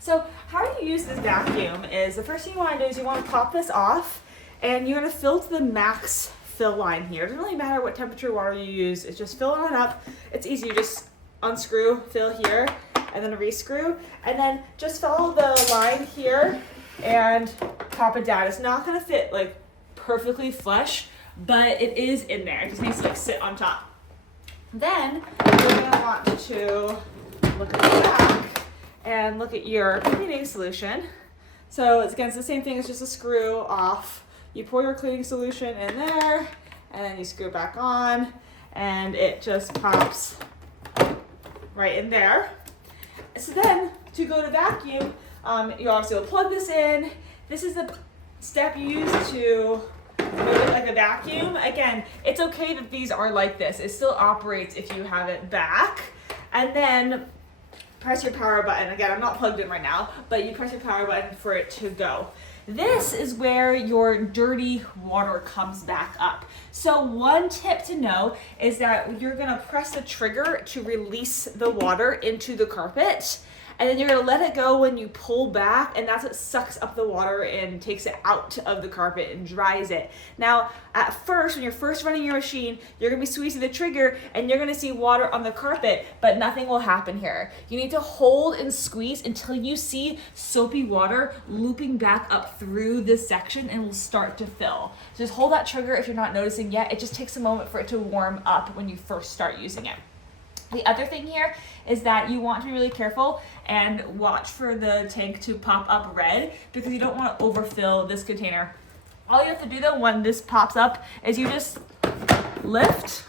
So how you use this vacuum is the first thing you want to do is you want to pop this off and you're going to fill to the max fill line here. It doesn't really matter what temperature water you use. It's just fill it on up. It's easy. You just unscrew, fill here, and then rescrew. And then just follow the line here and pop it down. It's not going to fit like perfectly flush, but it is in there. It just needs to like sit on top. Then you're going to want to look at the back and look at your cleaning solution. So it's again, it's the same thing, it's just a screw off. You pour your cleaning solution in there and then you screw it back on and it just pops right in there. So then to go to vacuum, you obviously will plug this in. This is the step you use to move it like a vacuum. Again, it's okay that these are like this. It still operates if you have it back. And then press your power button. Again, I'm not plugged in right now, but you press your power button for it to go. This is where your dirty water comes back up. So one tip to know is that you're gonna press the trigger to release the water into the carpet, and then you're gonna let it go when you pull back, and that's what sucks up the water and takes it out of the carpet and dries it. Now, at first, when you're first running your machine, you're gonna be squeezing the trigger and you're gonna see water on the carpet, but nothing will happen here. You need to hold and squeeze until you see soapy water looping back up through this section and will start to fill. So just hold that trigger if you're not noticing yet. It just takes a moment for it to warm up when you first start using it. The other thing here is that you want to be really careful and watch for the tank to pop up red because you don't want to overfill this container. All you have to do though when this pops up is you just lift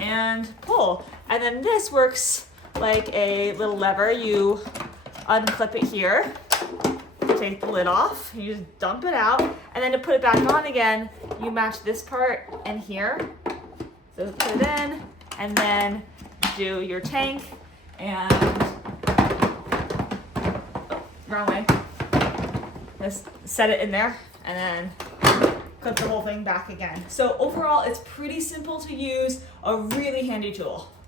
and pull. And then this works like a little lever. You unclip it here, take the lid off, you just dump it out, and then to put it back on again, you match this part and here. So put it in and then do your tank and wrong way. Just set it in there and then clip the whole thing back again. So overall, it's pretty simple to use, a really handy tool.